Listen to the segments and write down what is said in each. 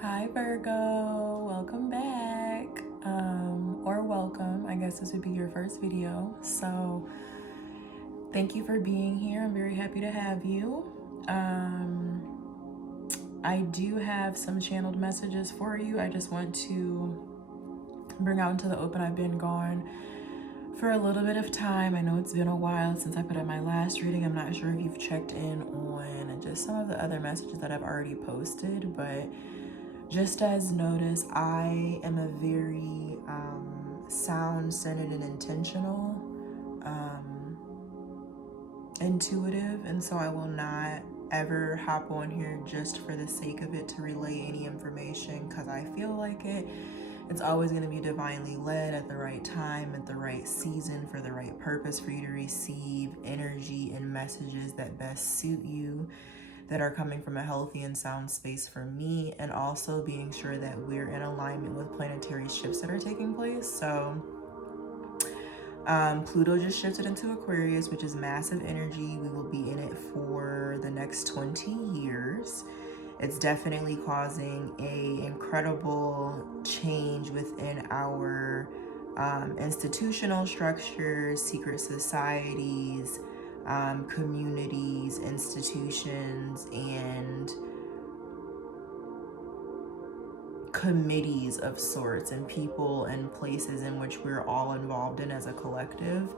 Hi Virgo, welcome back. Or welcome. I guess this would be your first video. So thank you for being here. I'm very happy to have you. I do have some channeled messages for you. I just want to bring out into the open. I've been gone for a little bit of time. I know it's been a while since I put up my last reading. I'm not sure if you've checked in on just some of the other messages that I've already posted, but just as notice, I am a very sound-centered and intentional, intuitive, and so I will not ever hop on here just for the sake of it to relay any information because I feel like it's always going to be divinely led at the right time, at the right season, for the right purpose for you to receive energy and messages that best suit you, that are coming from a healthy and sound space for me, and also being sure that we're in alignment with planetary shifts that are taking place. So Pluto just shifted into Aquarius, which is massive energy. We will be in it for the next 20 years. It's definitely causing a incredible change within our institutional structures, secret societies, communities, institutions, and committees of sorts, and people and places in which we're all involved in as a collective.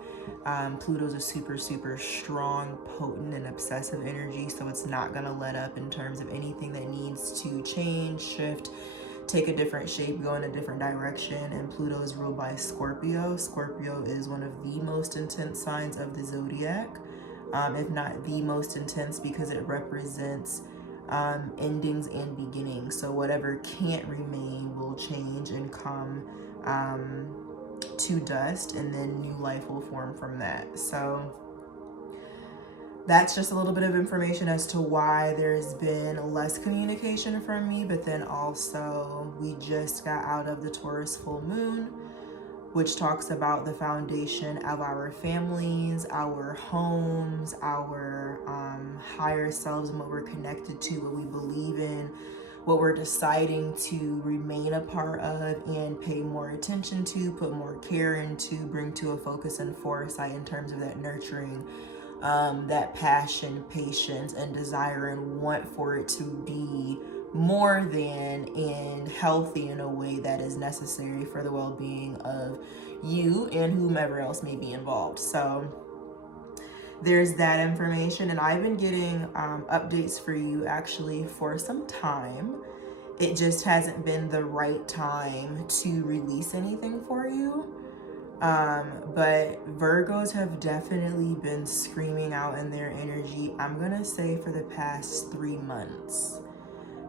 Pluto's a super strong, potent, and obsessive energy, so it's not going to let up in terms of anything that needs to change, shift, take a different shape, go in a different direction. And Pluto is ruled by Scorpio. Scorpio is one of the most intense signs of the zodiac, if not the most intense, because it represents endings and beginnings. So whatever can't remain will change and come to dust, and then new life will form from that. So that's just a little bit of information as to why there's been less communication from me. But then also, we just got out of the Taurus full moon, which talks about the foundation of our families, our homes, our higher selves, and what we're connected to, what we believe in, what we're deciding to remain a part of and pay more attention to, put more care into, bring to a focus and foresight in terms of that nurturing, that passion, patience, and desire and want for it to be more than and healthy in a way that is necessary for the well-being of you and whomever else may be involved. So there's that information, and I've been getting updates for you actually for some time. It just hasn't been the right time to release anything for you. But Virgos have definitely been screaming out in their energy, I'm gonna say for the past 3 months.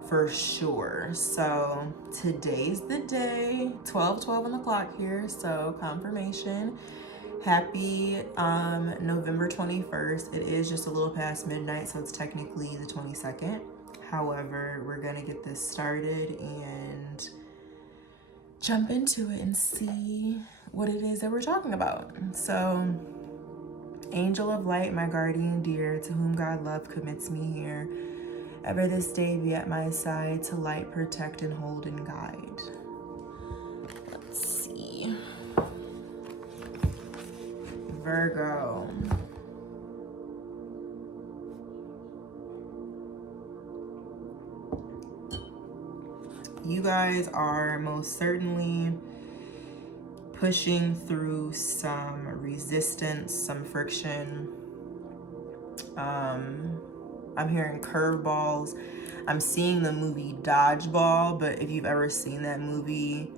For sure. So today's the day, 12:12 on the clock here. So confirmation. Happy November 21st. It is just a little past midnight, so it's technically the 22nd. However, we're gonna get this started and jump into it and see what it is that we're talking about. So, angel of light, my guardian dear, to whom God love commits me here, ever this day be at my side to light, protect, and hold and guide. Let's see. Virgo. You guys are most certainly pushing through some resistance, some friction. I'm hearing curveballs. I'm seeing the movie Dodgeball, but if you've ever seen that movie,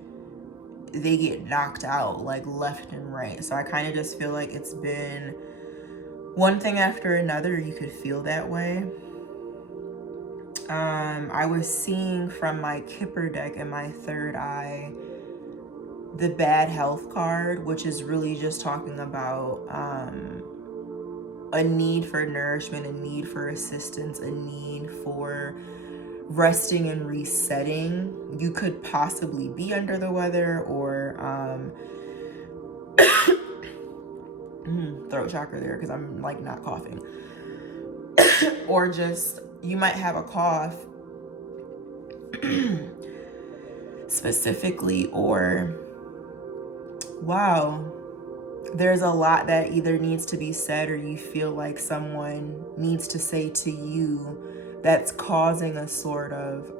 they get knocked out like left and right. So I kind of just feel like it's been one thing after another. You could feel that way. I was seeing from my Kipper deck in my third eye the bad health card, which is really just talking about a need for nourishment, a need for assistance, a need for resting and resetting. You could possibly be under the weather, or throat chakra there because I'm like not coughing, or just you might have a cough specifically, or wow, there's a lot that either needs to be said or you feel like someone needs to say to you that's causing a sort of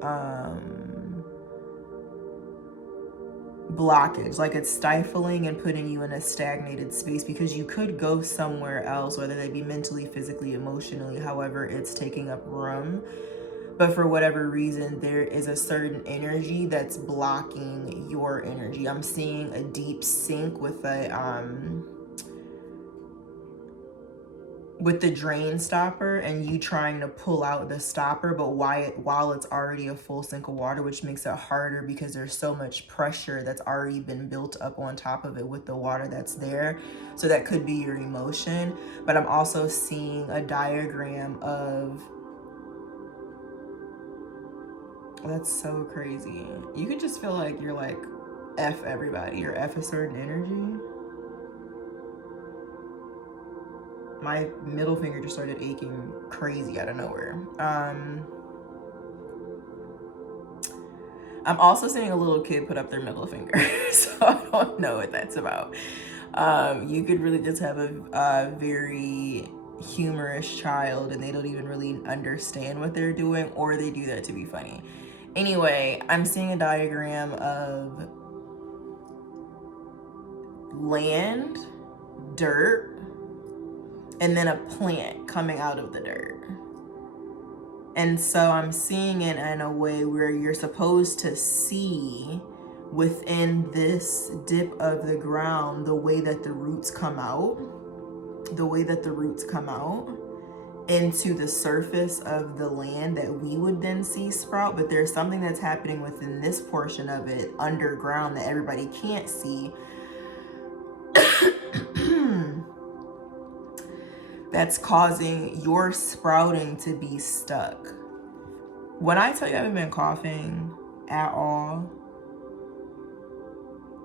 blockage, like it's stifling and putting you in a stagnated space, because you could go somewhere else, whether they be mentally, physically, emotionally, however it's taking up room. But for whatever reason, there is a certain energy that's blocking your energy. I'm seeing a deep sink with the drain stopper, and you trying to pull out the stopper, but while it's already a full sink of water, which makes it harder because there's so much pressure that's already been built up on top of it with the water that's there. So that could be your emotion. But I'm also seeing a diagram of, that's so crazy. You could just feel like you're like F everybody, or F a certain energy. My middle finger just started aching crazy out of nowhere. I'm also seeing a little kid put up their middle finger, so I don't know what that's about. You could really just have a very humorous child and they don't even really understand what they're doing, or they do that to be funny. Anyway, I'm seeing a diagram of land, dirt, and then a plant coming out of the dirt. And so I'm seeing it in a way where you're supposed to see within this dip of the ground the way that the roots come out, into the surface of the land that we would then see sprout. But there's something that's happening within this portion of it underground that everybody can't see. That's causing your sprouting to be stuck. When I tell you I haven't been coughing at all,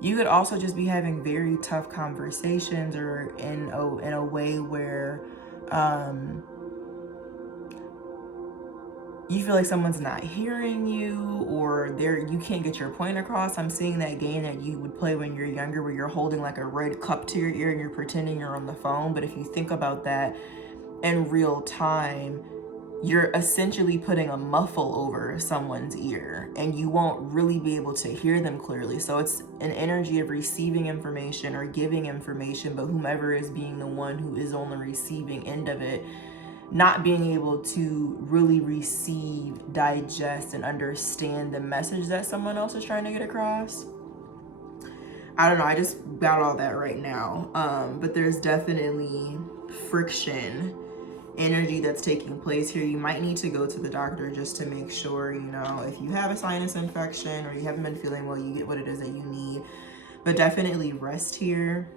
you could also just be having very tough conversations, or in a way where you feel like someone's not hearing you, or you can't get your point across. I'm seeing that game that you would play when you're younger, where you're holding like a red cup to your ear and you're pretending you're on the phone. But if you think about that in real time, you're essentially putting a muffle over someone's ear and you won't really be able to hear them clearly. So it's an energy of receiving information or giving information, but whomever is being the one who is on the receiving end of it, not being able to really receive, digest, and understand the message that someone else is trying to get across. I don't know, I just got all that right now. But there's definitely friction energy that's taking place here. You might need to go to the doctor just to make sure, if you have a sinus infection or you haven't been feeling well, you get what it is that you need. But definitely rest here.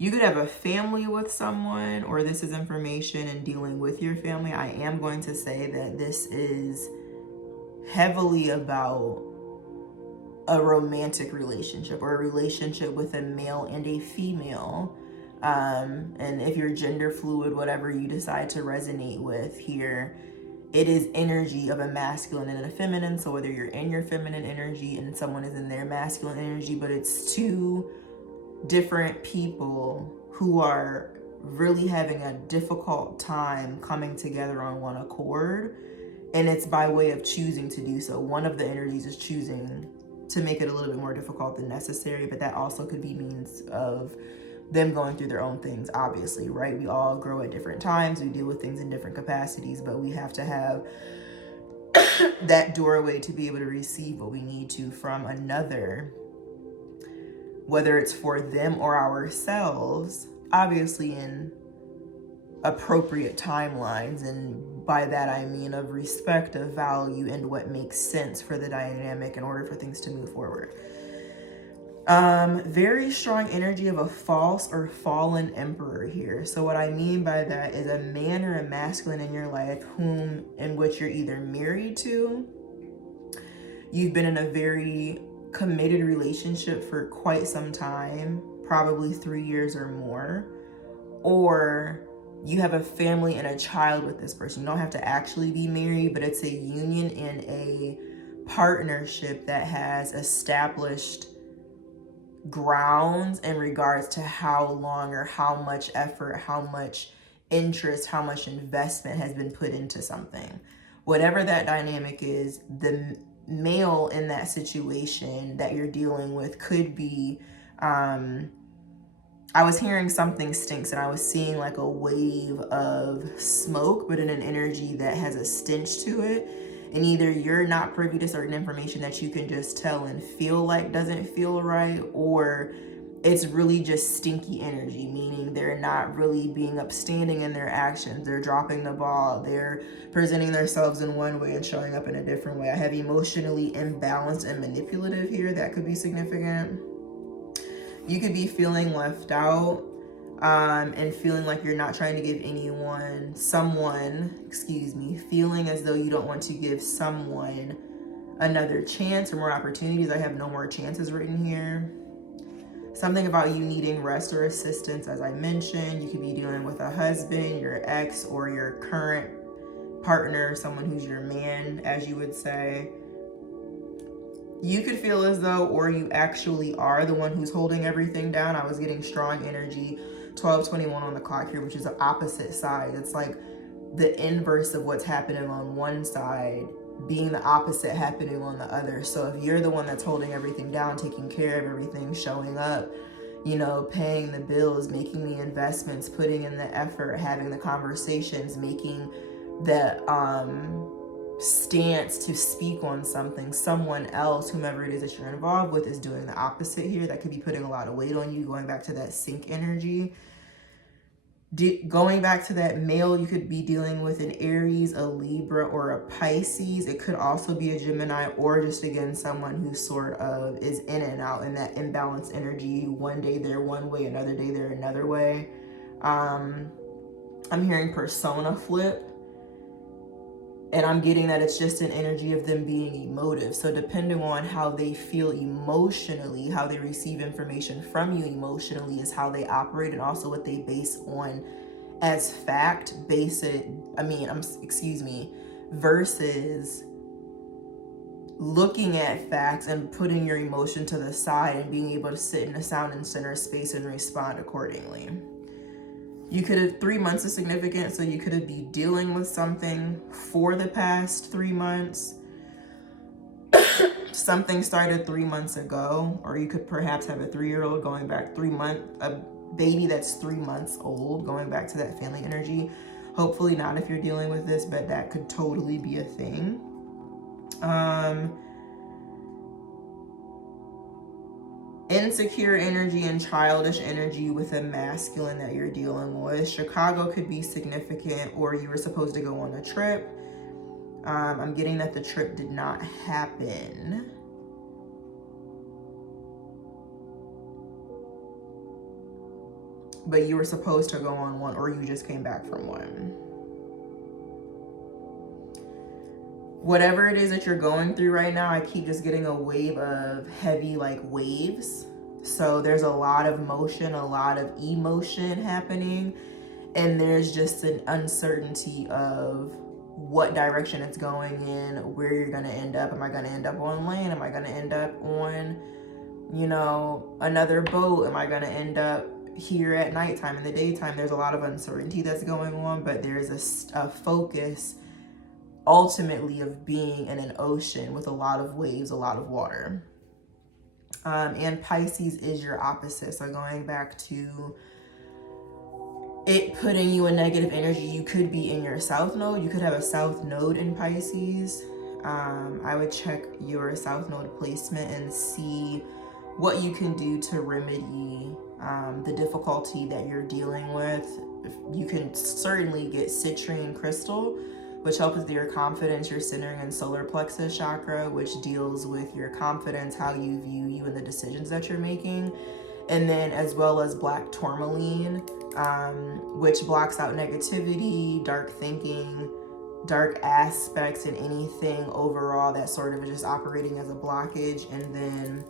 You could have a family with someone, or this is information and dealing with your family. I am going to say that this is heavily about a romantic relationship, or a relationship with a male and a female. And if you're gender fluid, whatever you decide to resonate with here, it is energy of a masculine and a feminine. So whether you're in your feminine energy and someone is in their masculine energy, but it's two different people who are really having a difficult time coming together on one accord, and it's by way of choosing to do so. One of the energies is choosing to make it a little bit more difficult than necessary, but that also could be means of them going through their own things, obviously, right? We all grow at different times, we deal with things in different capacities, but we have to have that doorway to be able to receive what we need to from another, whether it's for them or ourselves, obviously in appropriate timelines. And by that I mean of respect, of value, and what makes sense for the dynamic in order for things to move forward. Very strong energy of a false or fallen emperor here. So what I mean by that is a man or a masculine in your life in which you're either married to, you've been in a very committed relationship for quite some time, probably 3 years or more, or you have a family and a child with this person. You don't have to actually be married, but it's a union and a partnership that has established grounds in regards to how long or how much effort, how much interest, how much investment has been put into something. Whatever that dynamic is, the male in that situation that you're dealing with could be, I was hearing something stinks, and I was seeing like a wave of smoke, but in an energy that has a stench to it. And either you're not privy to certain information that you can just tell and feel like doesn't feel right, or it's really just stinky energy, meaning they're not really being upstanding in their actions. They're dropping the ball. They're presenting themselves in one way and showing up in a different way. I have emotionally imbalanced and manipulative here. That could be significant. You could be feeling left out, and feeling like you're not trying to give feeling as though you don't want to give someone another chance or more opportunities. I have no more chances written here. Something about you needing rest or assistance, as I mentioned. You could be dealing with a husband, your ex, or your current partner, someone who's your man, as you would say. You could feel as though, or you actually are the one who's holding everything down. I was getting strong energy, 12:21 on the clock here, which is the opposite side. It's like the inverse of what's happening on one side being the opposite happening on the other. So if you're the one that's holding everything down, taking care of everything, showing up, paying the bills, making the investments, putting in the effort, having the conversations, making the stance to speak on something, someone else, whomever it is that you're involved with, is doing the opposite here. That could be putting a lot of weight on you, going back to that sink energy. Going back to that male, you could be dealing with an Aries, a Libra, or a Pisces. It could also be a Gemini, or just, again, someone who sort of is in and out in that imbalanced energy. One day they're one way, another day they're another way. I'm hearing persona flip. And I'm getting that it's just an energy of them being emotive. So depending on how they feel emotionally, how they receive information from you emotionally is how they operate, and also what they base on as fact, versus looking at facts and putting your emotion to the side and being able to sit in a sound and center space and respond accordingly. You could have 3 months is significant, so you could be dealing with something for the past 3 months. Something started 3 months ago, or you could perhaps have a 3-year-old going back 3 months, a baby that's 3 months old, going back to that family energy. Hopefully not if you're dealing with this, but that could totally be a thing. Insecure energy and childish energy with a masculine that you're dealing with. Chicago could be significant, or you were supposed to go on a trip. I'm getting that the trip did not happen. But you were supposed to go on one, or you just came back from one. Whatever it is that you're going through right now, I keep just getting a wave of heavy waves. So there's a lot of motion, a lot of emotion happening, and there's just an uncertainty of what direction it's going in, where you're going to end up. Am I going to end up on land? Am I going to end up on, another boat? Am I going to end up here at nighttime, in the daytime? There's a lot of uncertainty that's going on, but there's a focus ultimately of being in an ocean with a lot of waves, a lot of water. And Pisces is your opposite. So going back to it putting you in negative energy, you could be in your south node. You could have a south node in Pisces. I would check your south node placement and see what you can do to remedy the difficulty that you're dealing with. You can certainly get citrine crystal, which helps with your confidence, your centering and solar plexus chakra, which deals with your confidence, how you view you and the decisions that you're making. And then as well as black tourmaline, which blocks out negativity, dark thinking, dark aspects, and anything overall that sort of is just operating as a blockage. And then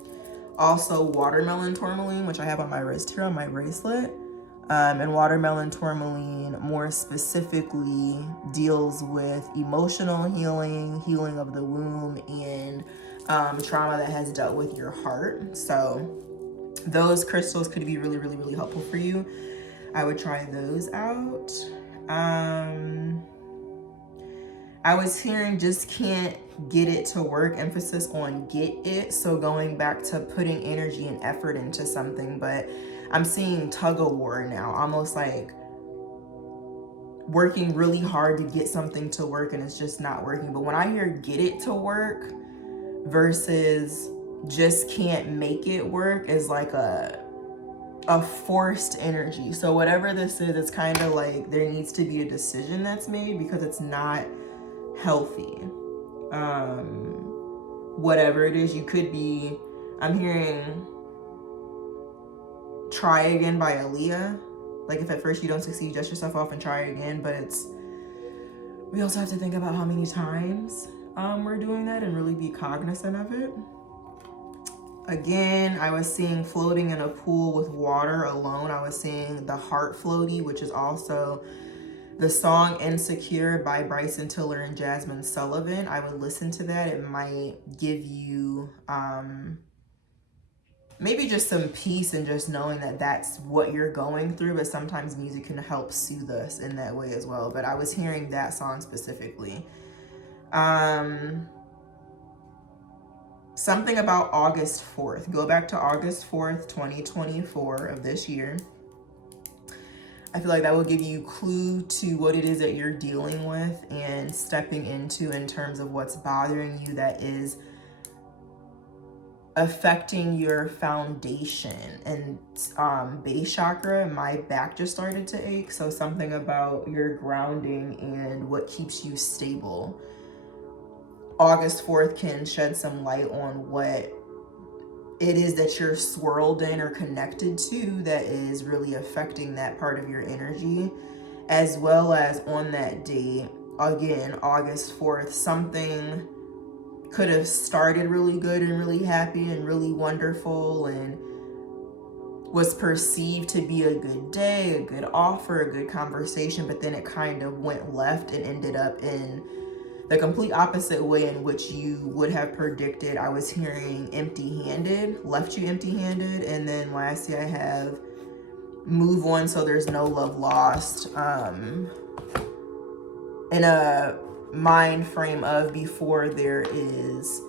also watermelon tourmaline, which I have on my wrist here on my bracelet. And watermelon tourmaline more specifically deals with emotional healing, healing of the womb, and trauma that has dealt with your heart. So those crystals could be really, really, really helpful for you. I would try those out. I was hearing just can't get it to work, emphasis on get it. So going back to putting energy and effort into something, but I'm seeing tug of war now, almost like working really hard to get something to work and it's just not working. But when I hear get it to work versus just can't make it work, is like a forced energy. So whatever this is, it's kind of like there needs to be a decision that's made because it's not healthy. Whatever it is, you could be, I'm hearing try again by Aaliyah. Like if at first you don't succeed, dust yourself off and try again. But we also have to think about how many times we're doing that and really be cognizant of it. Again, I was seeing floating in a pool with water alone. I was seeing the heart floaty, which is also the song Insecure by Bryson Tiller and Jasmine Sullivan. I would listen to that. It might give you maybe just some peace and just knowing that that's what you're going through. But sometimes music can help soothe us in that way as well. But I was hearing that song specifically. Something about August 4th. Go back to August 4th, 2024 of this year. I feel like that will give you clue to what it is that you're dealing with and stepping into in terms of what's bothering you that is affecting your foundation. And base chakra, my back just started to ache. So something about your grounding and what keeps you stable. August 4th can shed some light on what it is that you're swirled in or connected to that is really affecting that part of your energy. As well as on that date, again, August 4th, something could have started really good and really happy and really wonderful and was perceived to be a good day, a good offer, a good conversation, but then it kind of went left and ended up in the complete opposite way in which you would have predicted. I was hearing empty-handed, left you empty-handed, and then lastly I have move on so there's no love lost. In a mind frame of before there is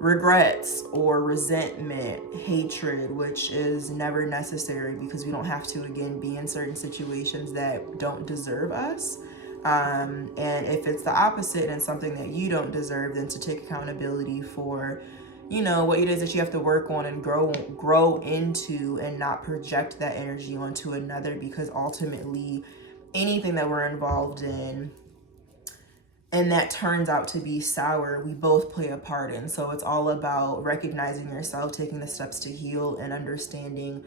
regrets or resentment, hatred, which is never necessary because we don't have to, again, be in certain situations that don't deserve us. And if it's the opposite and something that you don't deserve, then to take accountability for, you know, what it is that you have to work on and grow into and not project that energy onto another, because ultimately anything that we're involved in and that turns out to be sour, we both play a part in. So it's all about recognizing yourself, taking the steps to heal, and understanding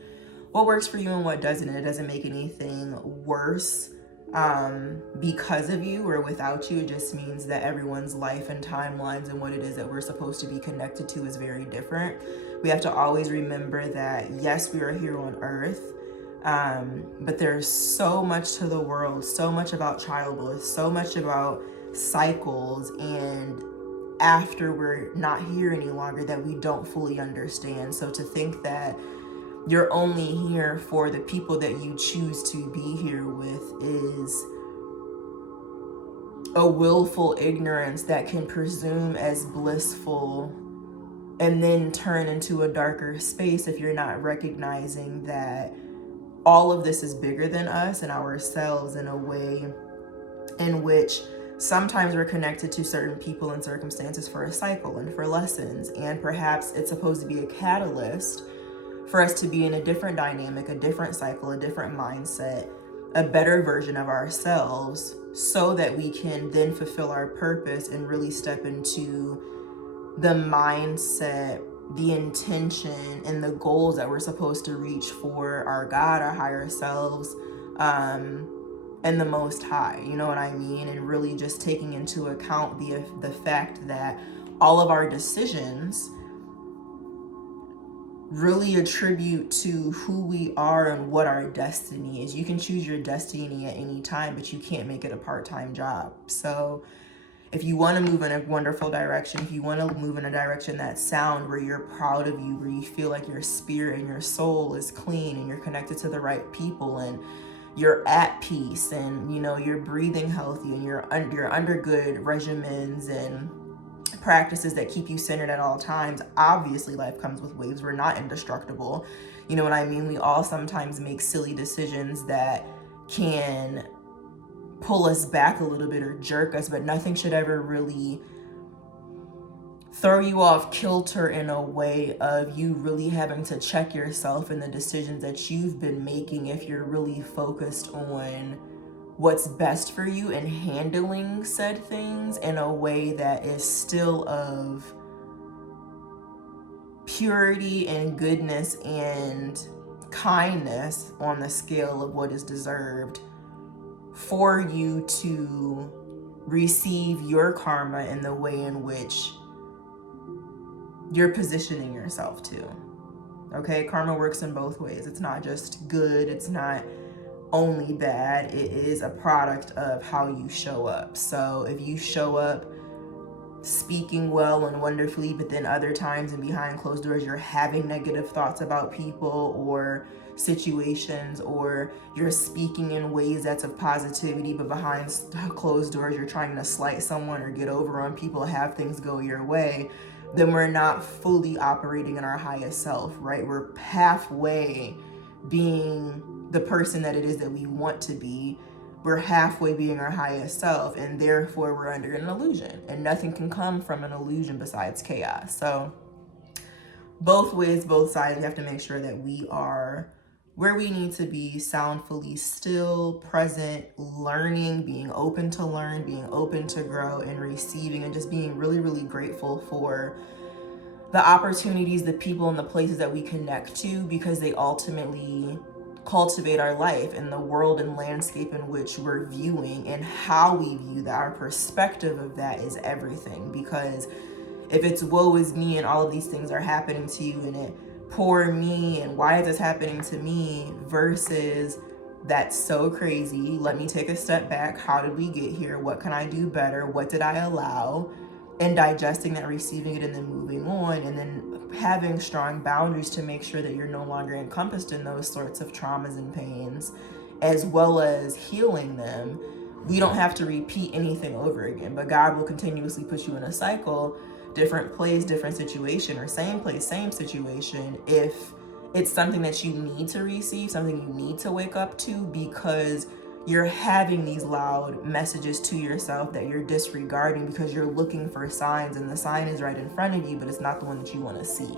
what works for you and what doesn't. And it doesn't make anything worse because of you or without you. It just means that everyone's life and timelines and what it is that we're supposed to be connected to is very different. We have to always remember that, yes, we are here on earth, but there's so much to the world, so much about childbirth, so much about cycles, and after we're not here any longer, that we don't fully understand. So to think that you're only here for the people that you choose to be here with is a willful ignorance that can presume as blissful and then turn into a darker space if you're not recognizing that all of this is bigger than us and ourselves, in a way in which sometimes we're connected to certain people and circumstances for a cycle and for lessons, and perhaps it's supposed to be a catalyst for us to be in a different dynamic, a different cycle, a different mindset, a better version of ourselves, so that we can then fulfill our purpose and really step into the mindset, the intention, and the goals that we're supposed to reach for our God, our higher selves, and the Most High, you know what I mean? And really just taking into account the fact that all of our decisions really attribute to who we are and what our destiny is. You can choose your destiny at any time, but you can't make it a part-time job. So if you want to move in a wonderful direction, if you want to move in a direction that's sound, where you're proud of you, where you feel like your spirit and your soul is clean and you're connected to the right people and you're at peace and, you know, you're breathing healthy and you're under good regimens and practices that keep you centered at all times. Obviously, life comes with waves. We're not indestructible. You know what I mean? We all sometimes make silly decisions that can pull us back a little bit or jerk us, but nothing should ever really throw you off kilter in a way of you really having to check yourself and the decisions that you've been making if you're really focused on what's best for you and handling said things in a way that is still of purity and goodness and kindness on the scale of what is deserved for you to receive your karma in the way in which you're positioning yourself to. Okay, karma works in both ways. It's not just good, it's not only bad, it is a product of how you show up. So if you show up speaking well and wonderfully, but then other times and behind closed doors you're having negative thoughts about people or situations, or you're speaking in ways that's of positivity, but behind closed doors you're trying to slight someone or get over on people, have things go your way, then we're not fully operating in our highest self, right? We're halfway being the person that it is that we want to be. We're halfway being our highest self, and therefore we're under an illusion, and nothing can come from an illusion besides chaos. So both ways, both sides, we have to make sure that we are where we need to be, soundfully still, present, learning, being open to learn, being open to grow and receiving, and just being really, really grateful for the opportunities, the people, and the places that we connect to, because they ultimately cultivate our life and the world and landscape in which we're viewing, and how we view that. Our perspective of that is everything, because if it's woe is me and all of these things are happening to you and it poor me and why is this happening to me, versus that's so crazy, let me take a step back, how did we get here, what can I do better, what did I allow, and digesting that, receiving it, and then moving on, and then having strong boundaries to make sure that you're no longer encompassed in those sorts of traumas and pains, as well as healing them. We don't have to repeat anything over again, but God will continuously put you in a cycle, different place, different situation, or same place, same situation, if it's something that you need to receive, something you need to wake up to, because you're having these loud messages to yourself that you're disregarding because you're looking for signs, and the sign is right in front of you, but it's not the one that you want to see.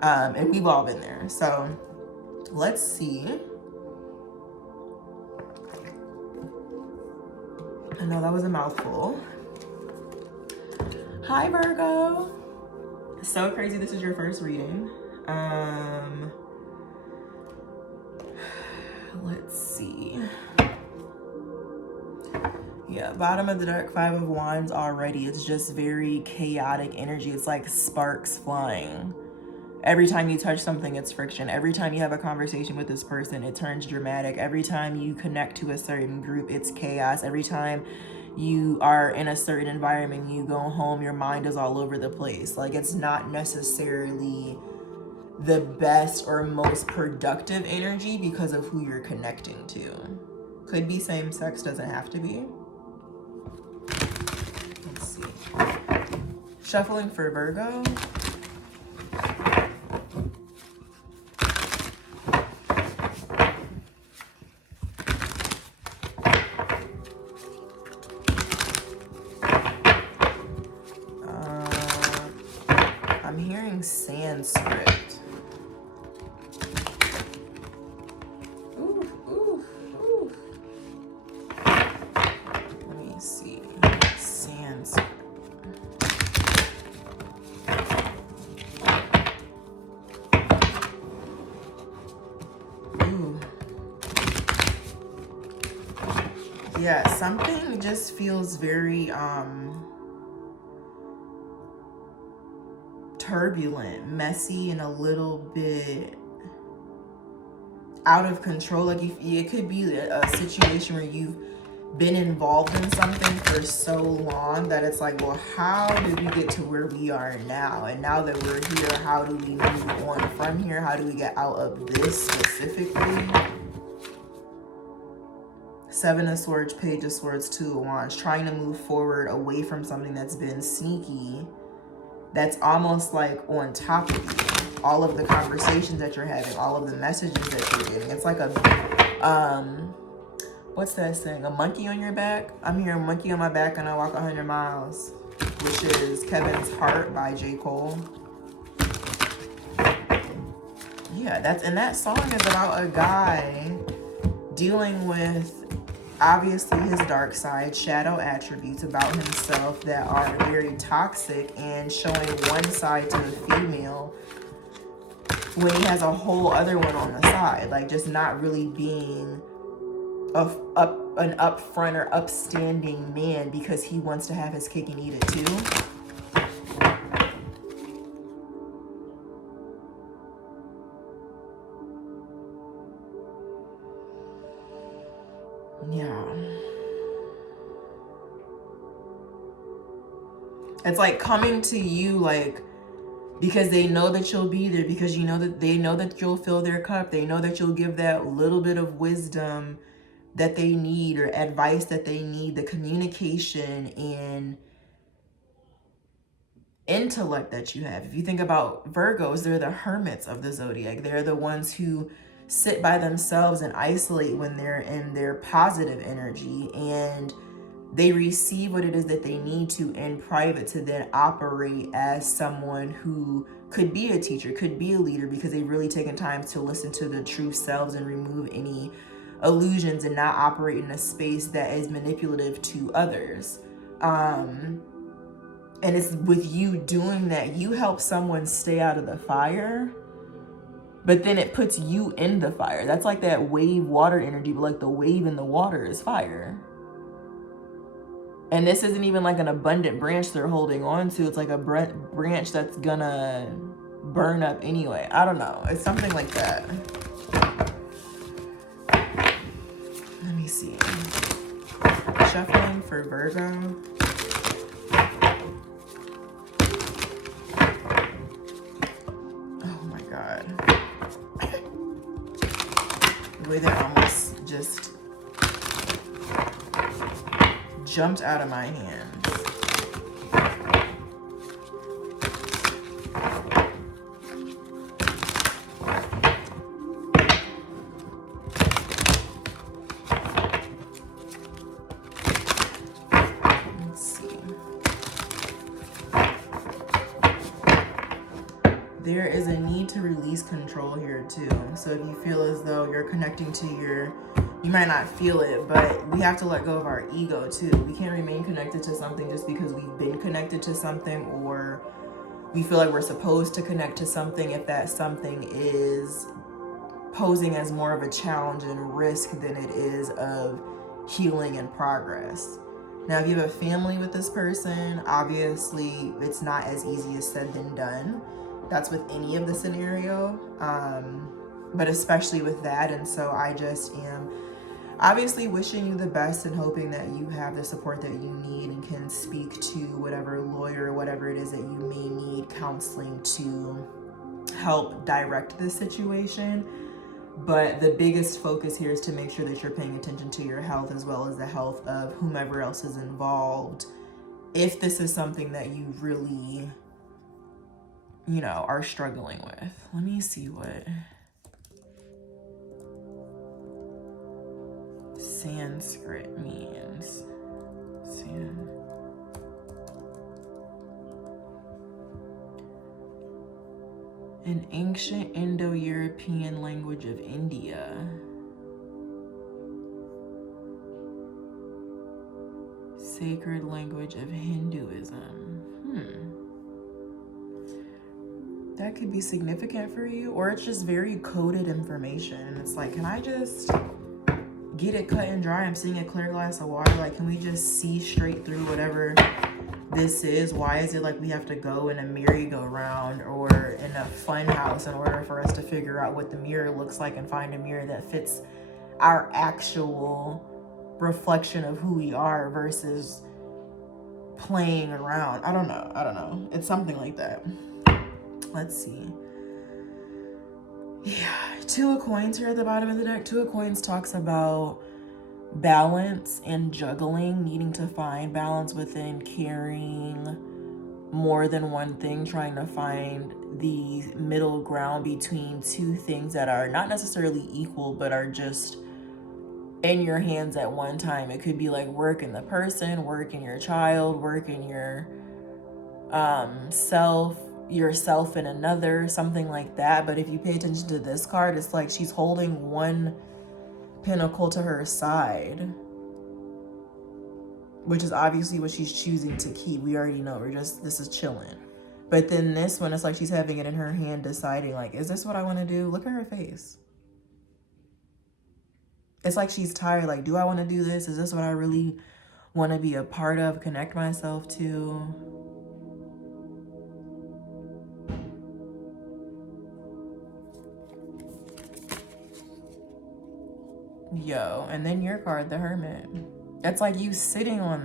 And we've all been there. So let's see. I know that was a mouthful. Hi, Virgo. So crazy this is your first reading. Let's see. Yeah, bottom of the deck, 5 of Wands already. It's just very chaotic energy. It's like sparks flying. Every time you touch something, it's friction. Every time you have a conversation with this person, it turns dramatic. Every time you connect to a certain group, it's chaos. Every time you are in a certain environment, you go home, your mind is all over the place. Like, it's not necessarily the best or most productive energy because of who you're connecting to. Could be same sex, doesn't have to be. Let's see. Shuffling for Virgo. I'm hearing Sanskrit. Let me see. Sanskrit. Ooh. Yeah, something just feels very turbulent, messy, and a little bit out of control. Like it could be a situation where you've been involved in something for so long that it's like, well, how did we get to where we are now? And now that we're here, how do we move on from here? How do we get out of this specifically? Seven of Swords, Page of Swords, Two of Wands, trying to move forward away from something that's been sneaky, that's almost like on top of you. All of the conversations that you're having, all of the messages that you're getting. It's like a, what's that saying? A monkey on your back? I'm hearing monkey on my back and I walk 100 miles, which is Kevin's Heart by J. Cole. Yeah, and that song is about a guy dealing with obviously his dark side, shadow attributes about himself that are very toxic, and showing one side to the female when he has a whole other one on the side, like just not really being an upfront or upstanding man because he wants to have his cake and eat it too. Yeah. It's like coming to you like because they know that you'll be there, because you know that they know that you'll fill their cup. They know that you'll give that little bit of wisdom that they need or advice that they need, the communication and intellect that you have. If you think about Virgos, they're the hermits of the zodiac. They're the ones who sit by themselves and isolate when they're in their positive energy, and they receive what it is that they need to in private to then operate as someone who could be a teacher, could be a leader, because they've really taken time to listen to the true selves and remove any illusions and not operate in a space that is manipulative to others. And it's with you doing that, you help someone stay out of the fire, but then it puts you in the fire. That's like that wave water energy, but like the wave in the water is fire. And this isn't even like an abundant branch they're holding on to. It's like a branch that's gonna burn up anyway. I don't know. It's something like that. Let me see. Shuffling for Virgo. Oh my God. The way that almost just jumped out of my hands. Let's see. There is a need to release control here too. So if you feel as though you're connecting to you might not feel it, but we have to let go of our ego too. We can't remain connected to something just because we've been connected to something, or we feel like we're supposed to connect to something if that something is posing as more of a challenge and risk than it is of healing and progress. Now, if you have a family with this person, obviously it's not as easy as said than done. That's with any of the scenario, but especially with that. And so I just am obviously wishing you the best and hoping that you have the support that you need and can speak to whatever lawyer or whatever it is that you may need counseling to help direct this situation. But the biggest focus here is to make sure that you're paying attention to your health as well as the health of whomever else is involved. If this is something that you really, are struggling with. Let me see what Sanskrit means. An ancient Indo-European language of India. Sacred language of Hinduism. That could be significant for you, or it's just very coded information. And it's like, can I just get it cut and dry? I'm seeing a clear glass of water. Like, can we just see straight through whatever this is. Why is it like we have to go in a merry-go-round or in a fun house in order for us to figure out what the mirror looks like and find a mirror that fits our actual reflection of who we are versus playing around? I don't know. It's something like that. Let's see. Yeah, Two of Coins here at the bottom of the deck. Two of Coins talks about balance and juggling, needing to find balance within carrying more than one thing, trying to find the middle ground between two things that are not necessarily equal but are just in your hands at one time. It could be like work in the person, work in your child, work in your yourself in another, something like that. But if you pay attention to this card, it's like she's holding one pentacle to her side, which is obviously what she's choosing to keep. We already know, this is chilling. But then this one, it's like she's having it in her hand, deciding like, is this what I want to do? Look at her face. It's like she's tired. Like, do I want to do this? Is this what I really want to be a part of, connect myself to? Yo, and then your card, the Hermit. It's like you sitting in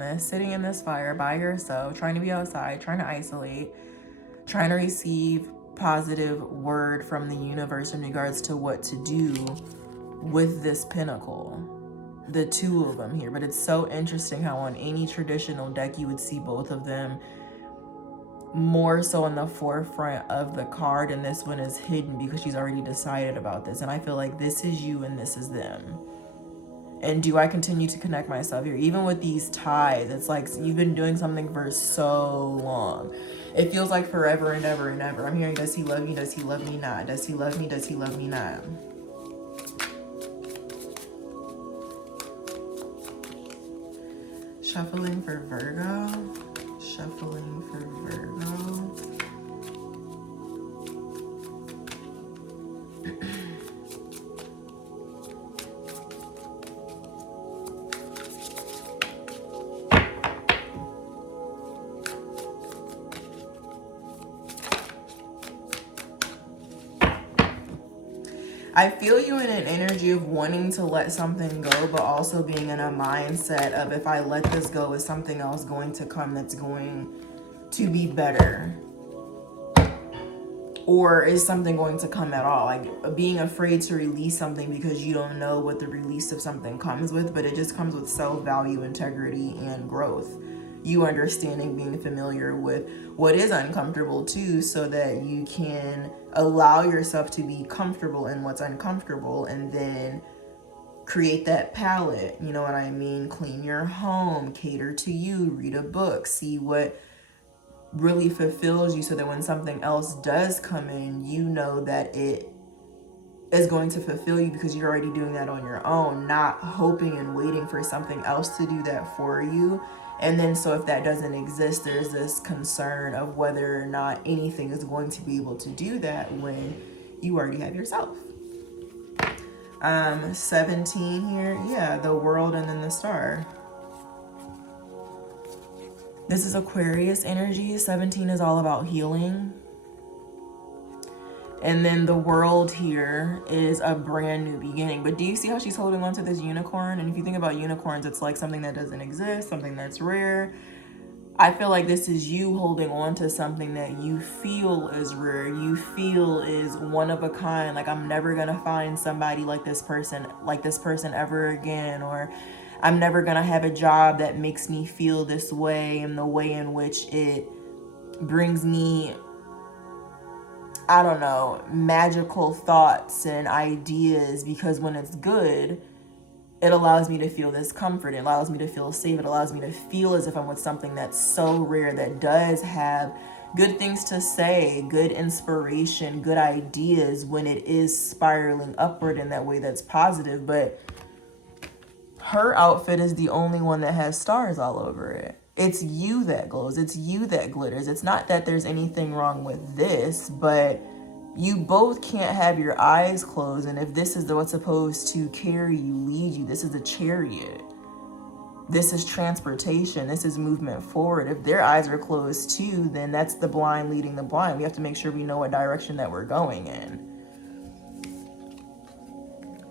this fire by yourself, trying to be outside, trying to isolate, trying to receive positive word from the universe in regards to what to do with this pinnacle. The two of them here. But it's so interesting how on any traditional deck you would see both of them more so on the forefront of the card, and this one is hidden because she's already decided about this. And I feel like this is you and this is them. And do I continue to connect myself here? Even with these ties, it's like you've been doing something for so long. It feels like forever and ever and ever. I'm hearing, does he love me? Does he love me not? Does he love me? Does he love me not? Shuffling for Virgo. Shuffling for Virgo. I feel you in an energy of wanting to let something go, but also being in a mindset of, if I let this go, is something else going to come that's going to be better? Or is something going to come at all? Like being afraid to release something because you don't know what the release of something comes with, but it just comes with self-value, integrity, and growth. You understanding, being familiar with what is uncomfortable too, so that you can allow yourself to be comfortable in what's uncomfortable, and then create that palette, you know what I mean? Clean your home, cater to you, read a book, see what really fulfills you, so that when something else does come in, you know that it is going to fulfill you because you're already doing that on your own, not hoping and waiting for something else to do that for you. And then so if that doesn't exist, there's this concern of whether or not anything is going to be able to do that when you already have yourself. 17 here, yeah, the World and then the Star. This is Aquarius energy. 17 is all about healing. And then the World here is a brand new beginning. But do you see how she's holding on to this unicorn? And if you think about unicorns, it's like something that doesn't exist, something that's rare. I feel like this is you holding on to something that you feel is rare, you feel is one of a kind. Like, I'm never gonna find somebody like this person ever again, or I'm never gonna have a job that makes me feel this way, and the way in which it brings me, I don't know, magical thoughts and ideas, because when it's good, it allows me to feel this comfort. It allows me to feel safe. It allows me to feel as if I'm with something that's so rare, that does have good things to say, good inspiration, good ideas, when it is spiraling upward in that way that's positive. But her outfit is the only one that has stars all over it. It's you that glows. It's you that glitters. It's not that there's anything wrong with this, but you both can't have your eyes closed. And if this is what's supposed to carry you, lead you, this is a chariot. This is transportation. This is movement forward. If their eyes are closed too, then that's the blind leading the blind. We have to make sure we know what direction that we're going in.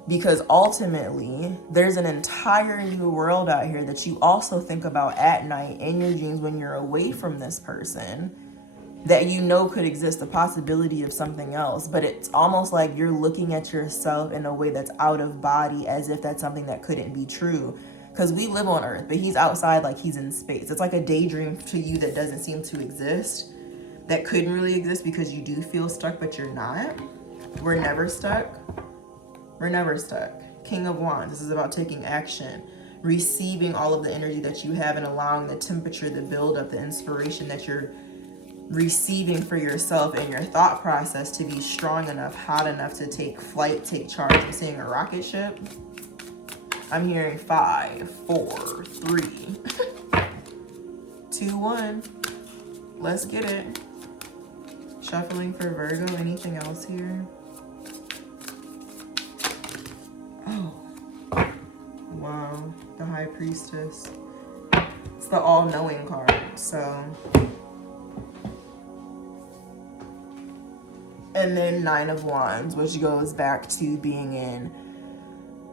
Because ultimately, there's an entire new world out here that you also think about at night in your dreams when you're away from this person that you know could exist, the possibility of something else. But it's almost like you're looking at yourself in a way that's out of body, as if that's something that couldn't be true. Because we live on Earth, but he's outside like he's in space. It's like a daydream to you that doesn't seem to exist, that couldn't really exist because you do feel stuck, but you're not. We're never stuck. We're never stuck. King of Wands. This is about taking action, receiving all of the energy that you have and allowing the temperature, the buildup, the inspiration that you're receiving for yourself and your thought process to be strong enough, hot enough to take flight, take charge. I'm seeing a rocket ship. I'm hearing 5, 4, 3, 2, 1. Let's get it. Shuffling for Virgo. Anything else here? Oh, wow, the High Priestess. It's the all-knowing card, so. And then 9 of Wands, which goes back to being in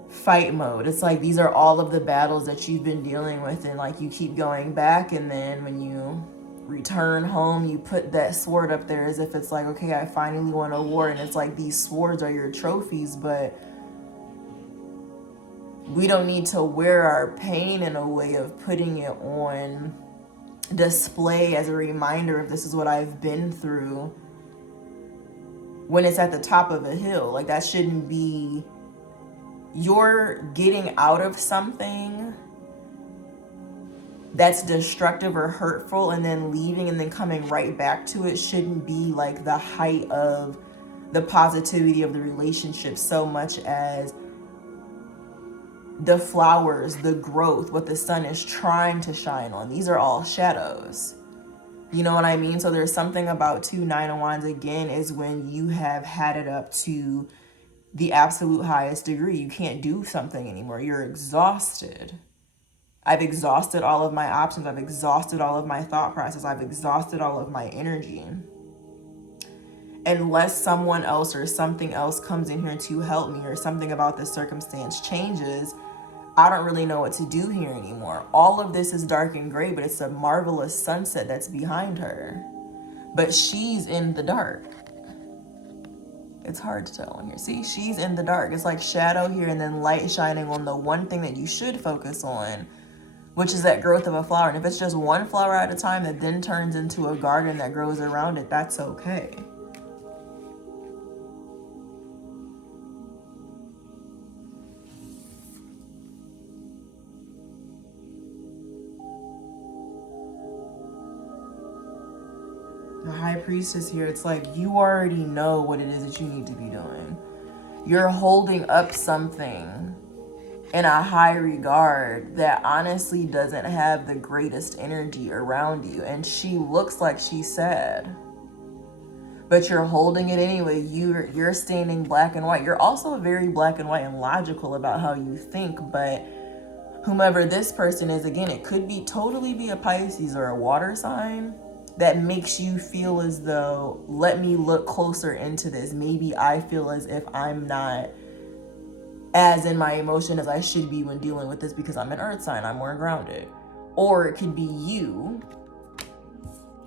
fight mode. It's like these are all of the battles that you've been dealing with, and like you keep going back, and then when you return home, you put that sword up there as if it's like, okay, I finally won a war, and it's like these swords are your trophies, but we don't need to wear our pain in a way of putting it on display as a reminder of this is what I've been through when it's at the top of a hill. Like that shouldn't be, you're getting out of something that's destructive or hurtful and then leaving and then coming right back to it shouldn't be like the height of the positivity of the relationship, so much as the flowers, the growth, what the sun is trying to shine on. These are all shadows. You know what I mean? So there's something about 9 of Wands, again, is when you have had it up to the absolute highest degree. You can't do something anymore. You're exhausted. I've exhausted all of my options. I've exhausted all of my thought process. I've exhausted all of my energy. Unless someone else or something else comes in here to help me or something about the circumstance changes, I don't really know what to do here anymore. All of this is dark and gray, but it's a marvelous sunset that's behind her. But she's in the dark. It's hard to tell on here. See, she's in the dark. It's like shadow here and then light shining on the one thing that you should focus on, which is that growth of a flower. And if it's just one flower at a time that then turns into a garden that grows around it, that's okay. The High Priestess here, it's like you already know what it is that you need to be doing. You're holding up something in a high regard that honestly doesn't have the greatest energy around you. And she looks like she's sad, but you're holding it anyway. You're standing black and white. You're also very black and white and logical about how you think, but whomever this person is, again, it could be totally be a Pisces or a water sign that makes you feel as though, let me look closer into this. Maybe I feel as if I'm not as in my emotion as I should be when dealing with this because I'm an earth sign, I'm more grounded. Or it could be you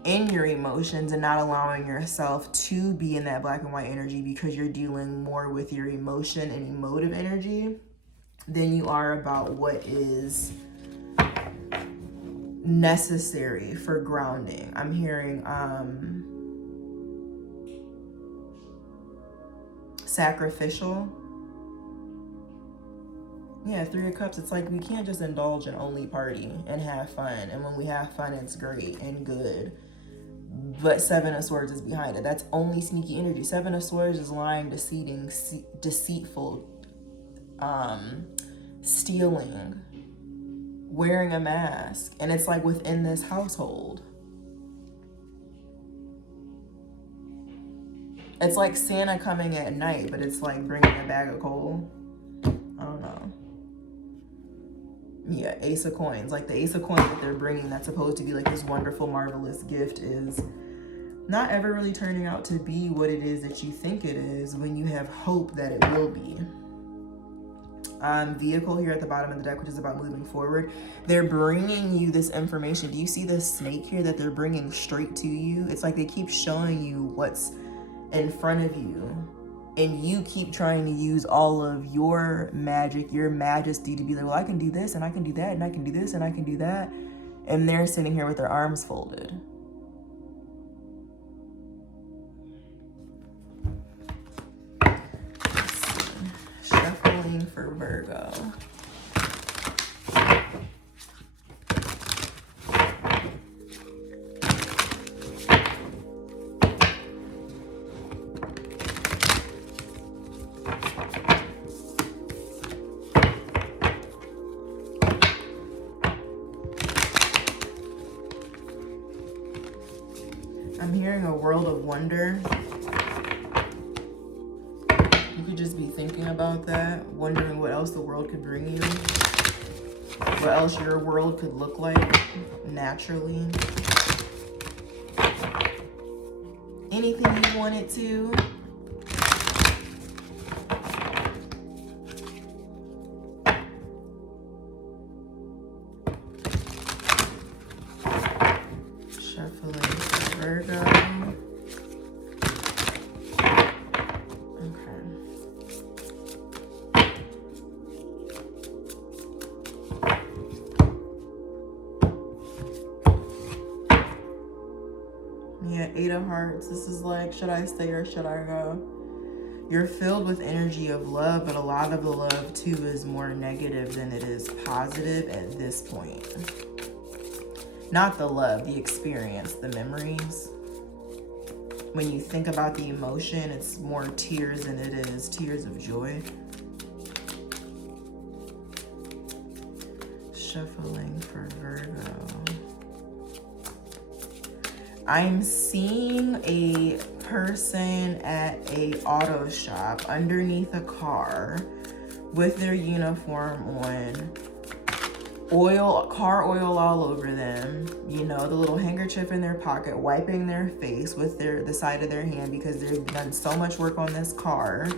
in your emotions and not allowing yourself to be in that black and white energy because you're dealing more with your emotion and emotive energy than you are about what is necessary for grounding. I'm hearing sacrificial. Yeah, 3 of Cups. It's like we can't just indulge and only party and have fun. And when we have fun, it's great and good. But 7 of Swords is behind it. That's only sneaky energy. 7 of Swords is lying, deceiving, deceitful, stealing, wearing a mask. And it's like within this household. It's like Santa coming at night, but it's like bringing a bag of coal. I don't know. Yeah, Ace of Coins. Like the Ace of Coins that they're bringing that's supposed to be like this wonderful, marvelous gift is not ever really turning out to be what it is that you think it is when you have hope that it will be. Vehicle here at the bottom of the deck, which is about moving forward. They're bringing you this information. Do you see the snake here that they're bringing straight to you? It's like they keep showing you what's in front of you, and you keep trying to use all of your magic, your majesty to be like, well, I can do this and I can do that and I can do this and I can do that. And they're sitting here with their arms folded. Shuffling for Virgo. I'm hearing a world of wonder. You could just be thinking about that, wondering what else the world could bring you, what else your world could look like naturally. Anything you want it to. Shuffling for Virgo. Okay. Yeah, 8 of Hearts. This is like, should I stay or should I go? You're filled with energy of love, but a lot of the love too is more negative than it is positive at this point. Not the love, the experience, the memories. When you think about the emotion, it's more tears than it is tears of joy. Shuffling for Virgo. I'm seeing a person at a auto shop underneath a car with their uniform on. Car oil all over them, you know, the little handkerchief in their pocket, wiping their face with the side of their hand because they've done so much work on this car.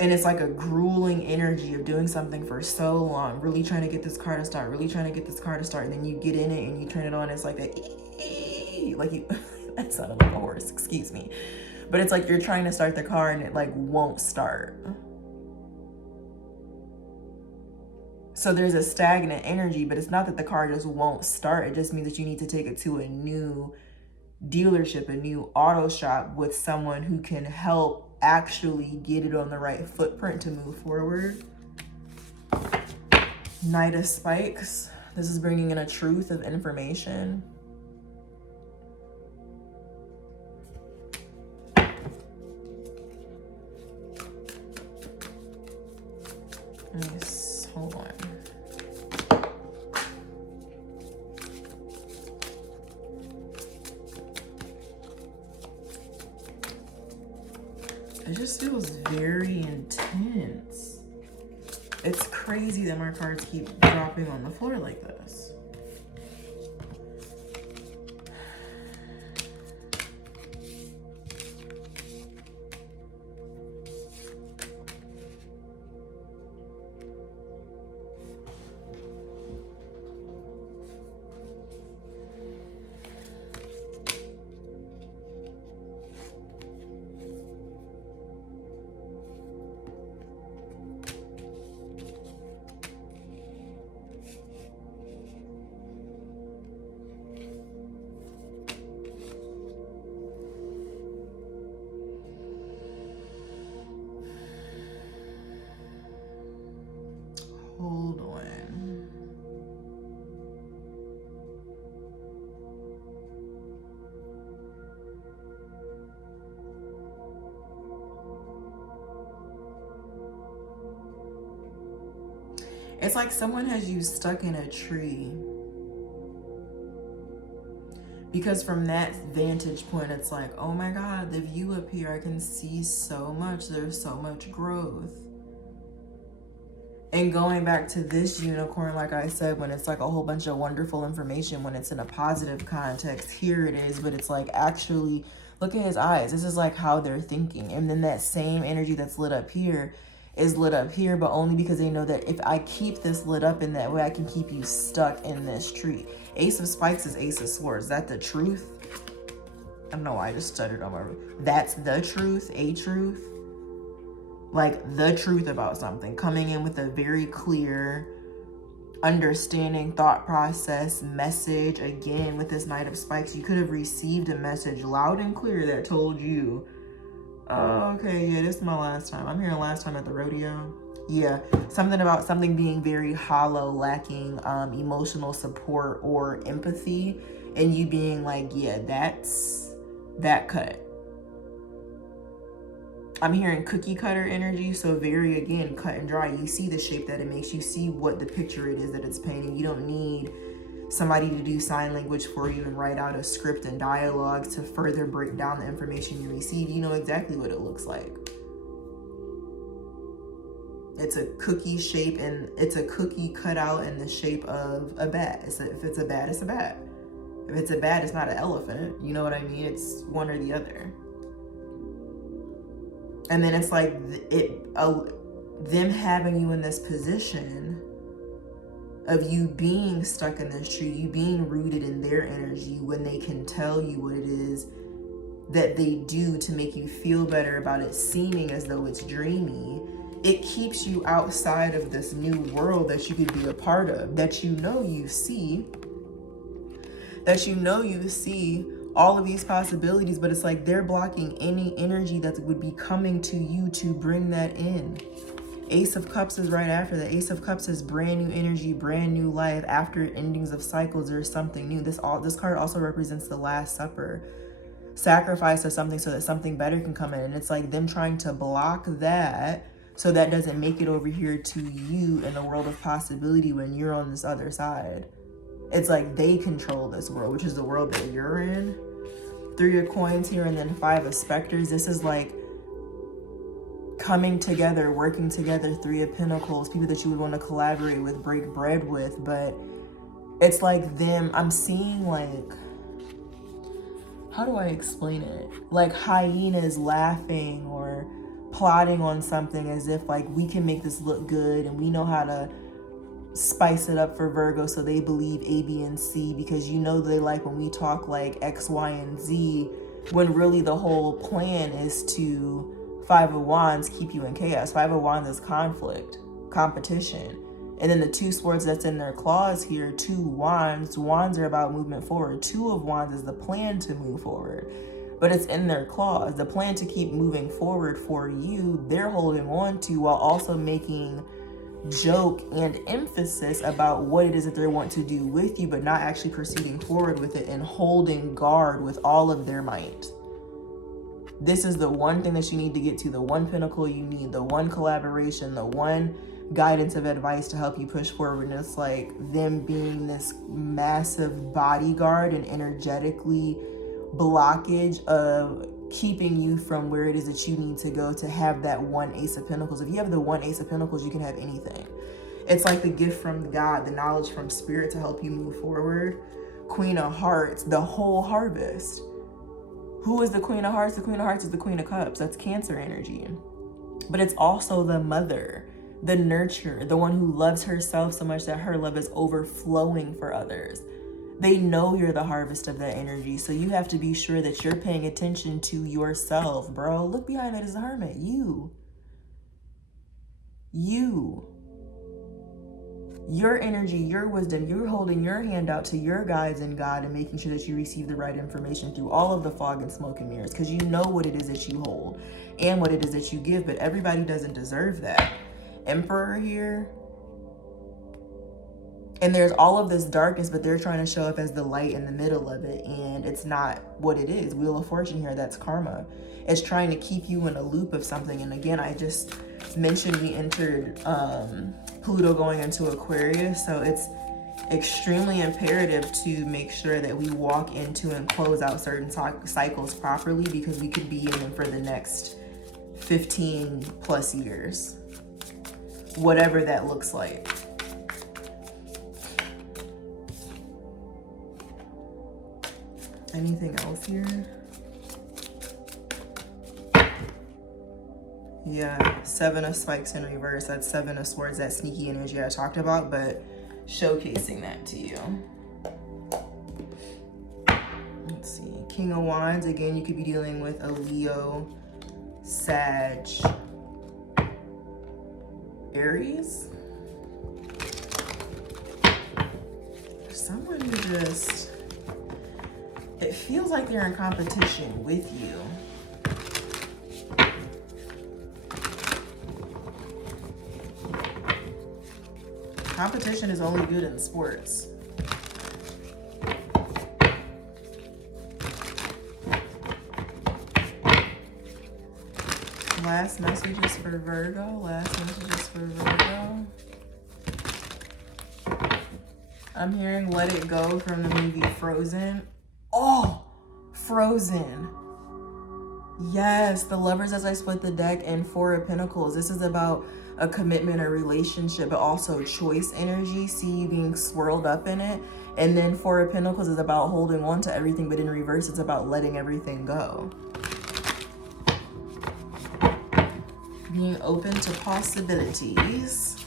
And it's like a grueling energy of doing something for so long, really trying to get this car to start, really trying to get this car to start. And then you get in it and you turn it on. It's like like you, that sounded like a horse, excuse me. But it's like you're trying to start the car and it like won't start. So there's a stagnant energy, but it's not that the car just won't start. It just means that you need to take it to a new dealership, a new auto shop with someone who can help actually get it on the right footprint to move forward. Knight of Spikes. This is bringing in a truth of information. Nice. Hold on. It just feels very intense. It's crazy that my cards keep dropping on the floor like this. Hold on. It's like someone has you stuck in a tree. Because from that vantage point, it's like, oh my God, the view up here, I can see so much. There's so much growth. And going back to this unicorn, like I said, when it's like a whole bunch of wonderful information, when it's in a positive context, here it is, but it's like actually, look at his eyes. This is like how they're thinking. And then that same energy that's lit up here is lit up here, but only because they know that if I keep this lit up in that way, I can keep you stuck in this tree. Ace of Spikes is Ace of Swords. Is that the truth? I don't know why I just stuttered on my... That's the truth, a truth. Like the truth about something, coming in with a very clear understanding, thought process, message. Again, with this Knight of Spikes, you could have received a message loud and clear that told you, oh, okay, yeah, this is my last time. I'm here last time at the rodeo. Yeah, something about something being very hollow, lacking emotional support or empathy, and you being like, yeah, that's that cut. I'm hearing cookie cutter energy, so very, again, cut and dry. You see the shape that it makes. You see what the picture it is that it's painting. You don't need somebody to do sign language for you and write out a script and dialogue to further break down the information you receive. You know exactly what it looks like. It's a cookie shape, and it's a cookie cut out in the shape of a bat. If it's a bat, it's a bat. If it's a bat, it's not an elephant. You know what I mean? It's one or the other. And then it's like them having you in this position of you being stuck in this tree, you being rooted in their energy, when they can tell you what it is that they do to make you feel better about it, seeming as though it's dreamy. It keeps you outside of this new world that you could be a part of, that you see all of these possibilities, but it's like they're blocking any energy that would be coming to you to bring that in. Ace of Cups is right after that. Ace of Cups is brand new energy, brand new life. After endings of cycles, there's something new. This card also represents the Last Supper. Sacrifice of something so that something better can come in. And it's like them trying to block that so that doesn't make it over here to you in the world of possibility when you're on this other side. It's like they control this world, which is the world that you're in. 3 of Coins here, and then 5 of Specters. This is like coming together, working together. 3 of Pentacles, people that you would want to collaborate with, break bread with. But it's like them, I'm seeing like, how do I explain it? Like hyenas laughing or plotting on something as if like we can make this look good and we know how to spice it up for Virgo so they believe A, B, and C, because you know they like when we talk like X, Y, and Z, when really the whole plan is to 5 of Wands keep you in chaos. 5 of Wands is conflict, competition. And then the 2 swords that's in their claws here, 2 wands. Wands are about movement forward. 2 of Wands is the plan to move forward, but it's in their claws. The plan to keep moving forward for you, they're holding on to, while also making joke and emphasis about what it is that they want to do with you, but not actually proceeding forward with it and holding guard with all of their might. This is the one thing that you need to get to, the one pinnacle you need, the one collaboration, the one guidance of advice to help you push forward. And it's like them being this massive bodyguard and energetically blockage of keeping you from where it is that you need to go to have that one Ace of Pentacles. If you have the one Ace of Pentacles, you can have anything. It's like the gift from God, the knowledge from Spirit to help you move forward. Queen of Hearts, the whole harvest. Who is the Queen of Hearts? The Queen of Hearts is the Queen of Cups. That's Cancer energy. But it's also the mother, the nurturer, the one who loves herself so much that her love is overflowing for others. They know you're the harvest of that energy, so you have to be sure that you're paying attention to yourself, bro. Look behind that is the Hermit. You. Your energy, your wisdom, you're holding your hand out to your guides and God and making sure that you receive the right information through all of the fog and smoke and mirrors, because you know what it is that you hold and what it is that you give, but everybody doesn't deserve that. Emperor here. And there's all of this darkness, but they're trying to show up as the light in the middle of it, and it's not what it is. Wheel of Fortune here, that's karma. It's trying to keep you in a loop of something. And again, I just mentioned we entered Pluto going into Aquarius, so it's extremely imperative to make sure that we walk into and close out certain cycles properly, because we could be in them for the next 15 plus years. whatever that looks like. Anything else here? Yeah, 7 of Spikes in reverse. That's 7 of Swords, that sneaky energy I talked about, but showcasing that to you. Let's see. King of Wands. Again, you could be dealing with a Leo, Sag, Aries. Someone who just, it feels like they're in competition with you. Competition is only good in sports. Last messages for Virgo. Last messages for Virgo. I'm hearing Let It Go from the movie Frozen. Oh, Frozen. Yes, the Lovers as I split the deck and 4 of Pentacles. This is about a commitment, a relationship, but also choice energy. See you being swirled up in it. And then 4 of Pentacles is about holding on to everything, but in reverse, it's about letting everything go. Being open to possibilities.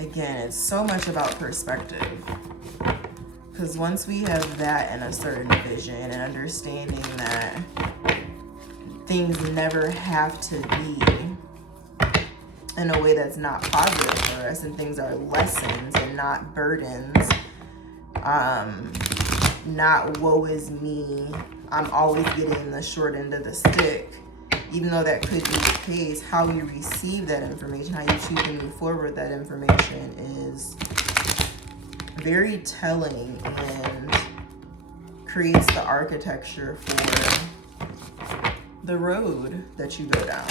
Again, it's so much about perspective. Because once we have that and a certain vision and understanding that things never have to be in a way that's not positive for us, and things are lessons and not burdens, not woe is me, I'm always getting the short end of the stick. Even though that could be the case, how you receive that information, how you choose to move forward with that information is very telling and creates the architecture for the road that you go down.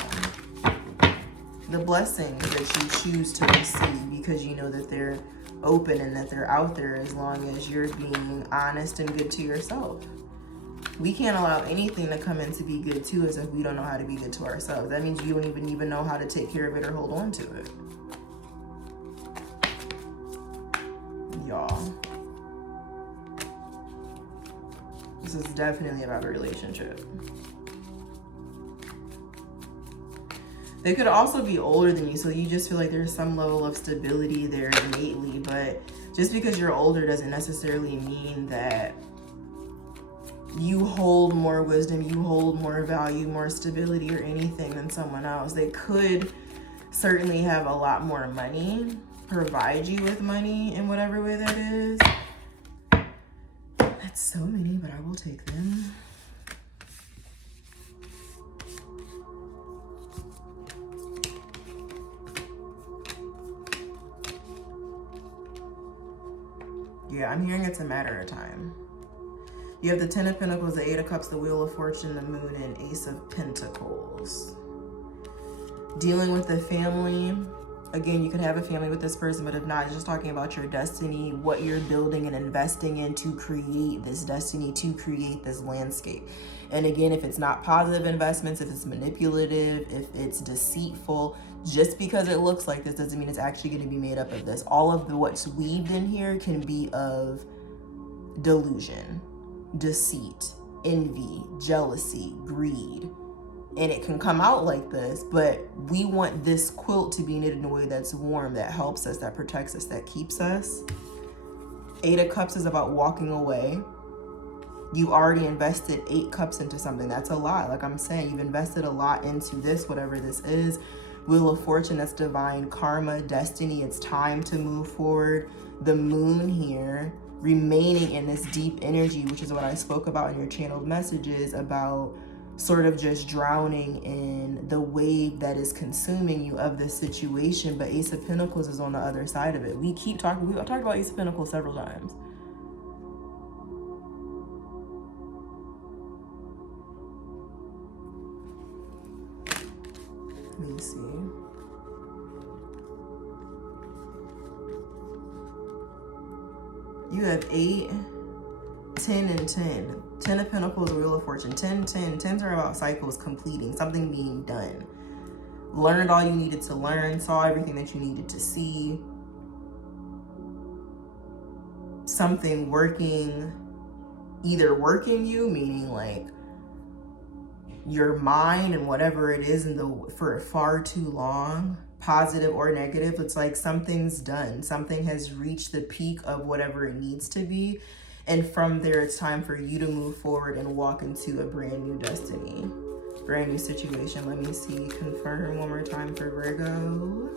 The blessings that you choose to receive because you know that they're open and that they're out there as long as you're being honest and good to yourself. We can't allow anything to come in to be good to us if we don't know how to be good to ourselves. That means you don't even know how to take care of it or hold on to it. Y'all. This is definitely about a relationship. They could also be older than you, so you just feel like there's some level of stability there innately, but just because you're older doesn't necessarily mean that you hold more wisdom, you hold more value, more stability, or anything than someone else. They could certainly have a lot more money, provide you with money in whatever way that is. That's so many, but I will take them. Yeah, I'm hearing it's a matter of time. You have the 10 of Pentacles, the 8 of Cups, the Wheel of Fortune, the Moon, and Ace of Pentacles. Dealing with the family. Again, you could have a family with this person, but if not, just talking about your destiny, what you're building and investing in to create this destiny, to create this landscape. And again, if it's not positive investments, if it's manipulative, if it's deceitful, just because it looks like this doesn't mean it's actually going to be made up of this. All of what's weaved in here can be of delusion, deceit, envy, jealousy, greed. And it can come out like this, but we want this quilt to be knit in a way that's warm, that helps us, that protects us, that keeps us. 8 of Cups is about walking away. You've already invested 8 cups into something. That's a lot. Like I'm saying, you've invested a lot into this, whatever this is. Wheel of Fortune, that's divine karma, destiny. It's time to move forward. The Moon here, remaining in this deep energy, which is what I spoke about in your channeled messages about sort of just drowning in the wave that is consuming you of this situation. But Ace of Pentacles is on the other side of it. We've talked about Ace of Pentacles several times. Let me see. You have 8, 10, and 10. 10 of Pentacles, Wheel of Fortune. 10, 10. 10s are about cycles completing, something being done. learned all you needed to learn, saw everything that you needed to see. Something working, either working you, meaning like your mind and whatever it is for far too long, positive or negative. It's like something's done. Something has reached the peak of whatever it needs to be. And from there, it's time for you to move forward and walk into a brand new destiny, brand new situation. Let me see, confirm one more time for Virgo.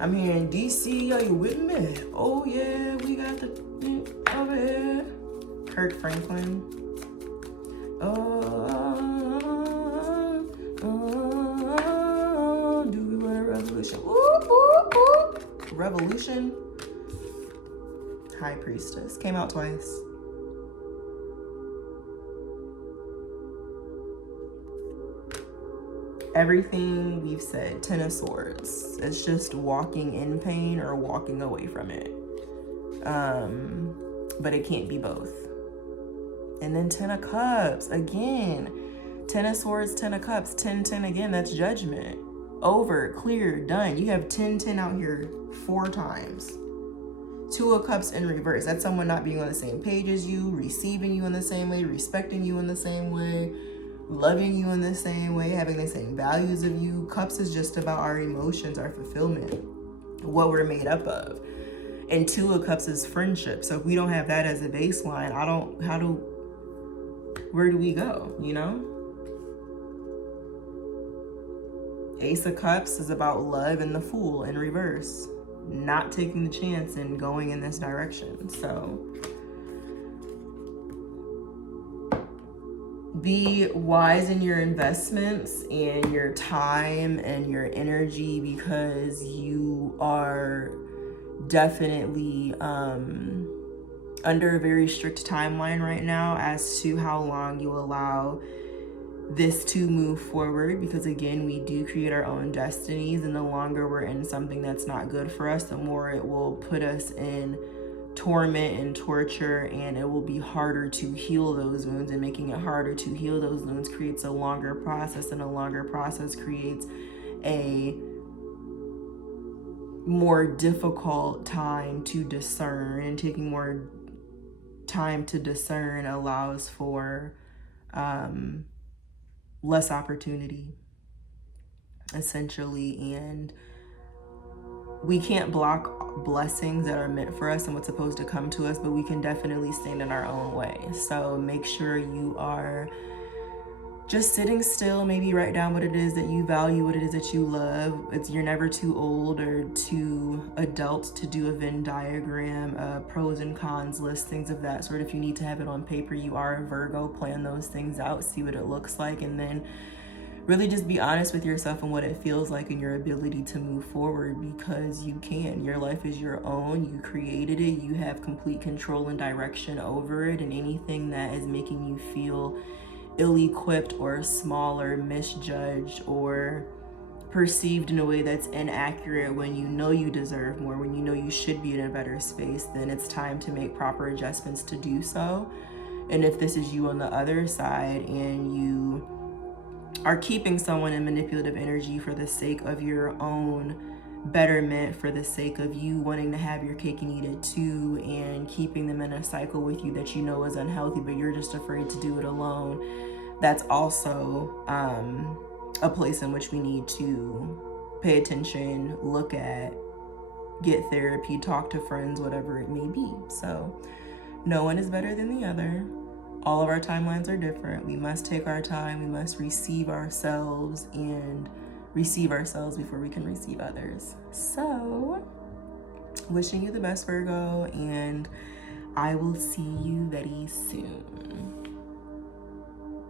I'm here in DC, are you with me? Oh yeah, we got the over here. Kirk Franklin. Do we want a revolution? Ooh. Revolution. High Priestess. Came out twice. Everything we've said, Ten of Swords. It's just walking in pain or walking away from it. But it can't be both. And then Ten of Cups, again. Ten of Swords, Ten of Cups, 10-10 again, that's judgment. Over, clear, done. You have 10-10 out here 4 times. Two of Cups in reverse. That's someone not being on the same page as you, receiving you in the same way, respecting you in the same way, loving you in the same way, having the same values of you. Cups is just about our emotions, our fulfillment, what we're made up of. And Two of Cups is friendship. So if we don't have that as a baseline, where do we go, you know? Ace of Cups is about love and the Fool in reverse. Not taking the chance and going in this direction. So be wise in your investments and your time and your energy, because you are definitely under a very strict timeline right now as to how long you allow this to move forward, because again, we do create our own destinies, and the longer we're in something that's not good for us, the more it will put us in torment and torture, and it will be harder to heal those wounds, and making it harder to heal those wounds creates a longer process, and a longer process creates a more difficult time to discern, and taking more time to discern allows for less opportunity, essentially. And we can't block blessings that are meant for us and what's supposed to come to us, but we can definitely stand in our own way. So make sure you are just sitting still, maybe write down what it is that you value, what it is that you love. You're never too old or too adult to do a Venn diagram, pros and cons list, things of that sort. If you need to have it on paper, you are a Virgo, plan those things out, see what it looks like, and then really just be honest with yourself and what it feels like and your ability to move forward, because you can. Your life is your own. You created it. You have complete control and direction over it, and anything that is making you feel ill-equipped or small or misjudged or perceived in a way that's inaccurate, when you know you deserve more, when you know you should be in a better space, then it's time to make proper adjustments to do so. And if this is you on the other side and you are keeping someone in manipulative energy for the sake of your own betterment, for the sake of you wanting to have your cake and eat it too, and keeping them in a cycle with you that you know is unhealthy, but you're just afraid to do it alone, that's also a place in which we need to pay attention, look at, get therapy, talk to friends, whatever it may be. So no one is better than the other. All of our timelines are different. We must take our time. We must receive ourselves and receive ourselves before we can receive others. So wishing you the best, Virgo, and I will see you very soon.